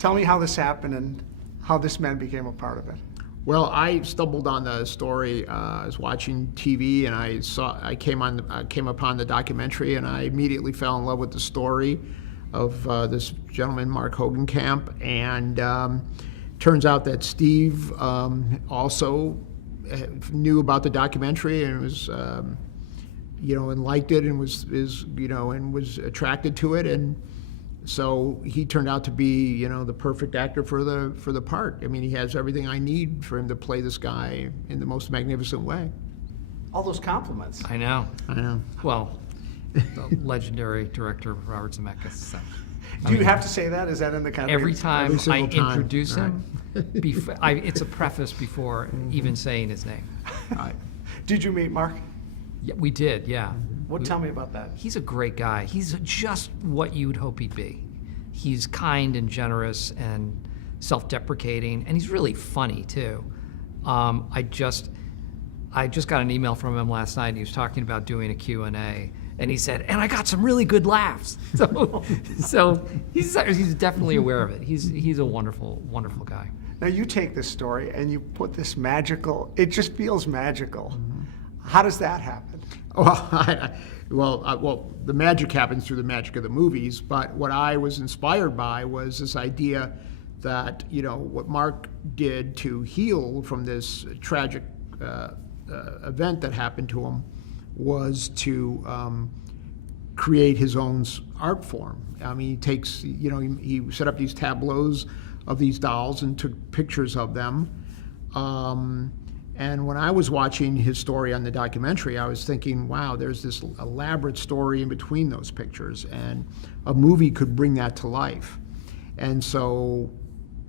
Tell me how this happened and how this man became a part of it. Well, I stumbled on the story. I was watching TV and I came upon the documentary, and I immediately fell in love with the story of this gentleman, Mark Hogancamp. And turns out that Steve also knew about the documentary and was, and liked it and was attracted to it. And so he turned out to be, the perfect actor for the part. I mean, he has everything I need for him to play this guy in the most magnificent way. All those compliments. I know. know. Well, the legendary director Robert Zemeckis. So. Do you have to say that? Is that in the contract? Every time I introduce right. him, it's a preface before even saying his name. Right. Did you meet Mark? Yeah, we did, yeah. Tell me about that. He's a great guy. He's just what you would hope he'd be. He's kind and generous and self-deprecating, and he's really funny too. I just got an email from him last night. He was talking about doing a Q&A, and he said, "And I got some really good laughs." So he's definitely aware of it. He's a wonderful, wonderful guy. Now you take this story and you put this magical. It just feels magical. Mm-hmm. How does that happen? Well, the magic happens through the magic of the movies, but what I was inspired by was this idea that, what Mark did to heal from this tragic event that happened to him was to create his own art form. I mean, he set up these tableaus of these dolls and took pictures of them. And when I was watching his story on the documentary, I was thinking, wow, there's this elaborate story in between those pictures, and a movie could bring that to life. And so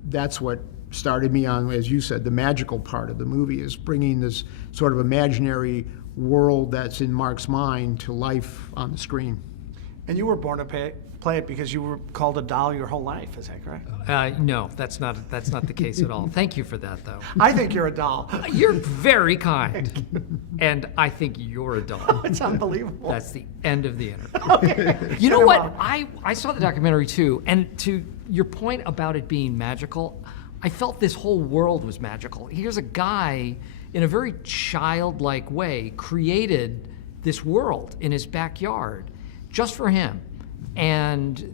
that's what started me on, as you said, the magical part of the movie, is bringing this sort of imaginary world that's in Mark's mind to life on the screen. And you were born to play it because you were called a doll your whole life, is that correct? No, that's not the case at all. Thank you for that, though. I think you're a doll. You're very kind. And I think you're a doll. It's unbelievable. That's the end of the interview. Okay. You know what? I saw the documentary too, and to your point about it being magical, I felt this whole world was magical. Here's a guy, in a very childlike way, created this world in his backyard just for him. And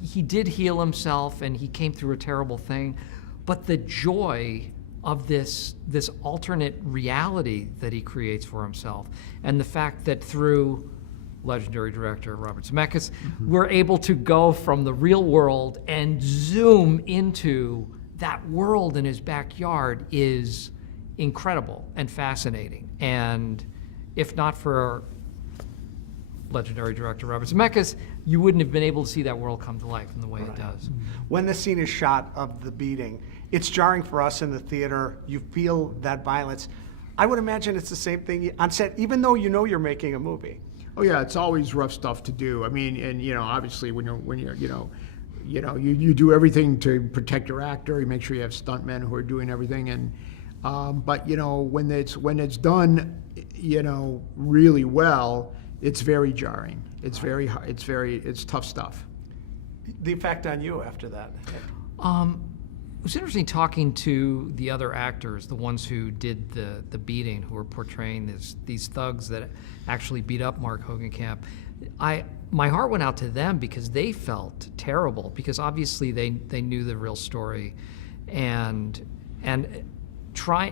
he did heal himself, and he came through a terrible thing, but the joy of this alternate reality that he creates for himself, and the fact that through legendary director Robert Zemeckis, we're able to go from the real world and zoom into that world in his backyard is incredible and fascinating. And if not for legendary director Robert Zemeckis, you wouldn't have been able to see that world come to life in the way it does. When the scene is shot of the beating, it's jarring for us in the theater. You feel that violence. I would imagine it's the same thing on set, even though you're making a movie. Oh yeah, it's always rough stuff to do. I mean, and obviously when you're you do everything to protect your actor. You make sure you have stuntmen who are doing everything, and but when it's done, really well, it's very jarring. It's it's tough stuff. The effect on you after that? It was interesting talking to the other actors, the ones who did the beating, who were portraying these thugs that actually beat up Mark Hogancamp. My heart went out to them because they felt terrible, because obviously they knew the real story, and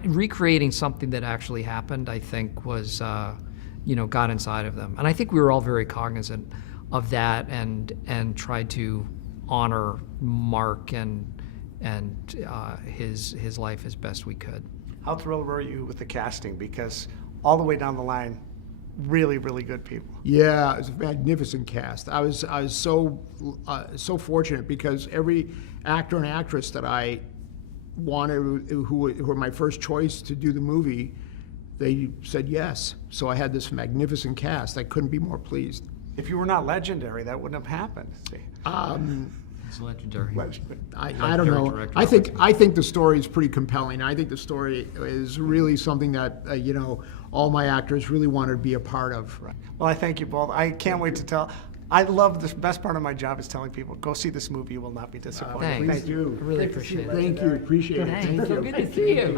recreating something that actually happened, I think was got inside of them. And I think we were all very cognizant of that and tried to honor Mark and his life as best we could. How thrilled were you with the casting? Because all the way down the line, really, really good people. Yeah, it was a magnificent cast. I was so fortunate, because every actor and actress that I wanted, who were my first choice to do the movie, they said yes. So I had this magnificent cast. I couldn't be more pleased. If you were not legendary, that wouldn't have happened. See? It's legendary. I don't know. I think the story is pretty compelling. I think the story is really something that all my actors really wanted to be a part of. Right. Well, I thank you both. I can't wait to tell. I love the best part of my job is telling people, go see this movie, you will not be disappointed. Thanks. Thank you. I really appreciate it. Thank you, appreciate it, Thanks. thank So you. good to see you.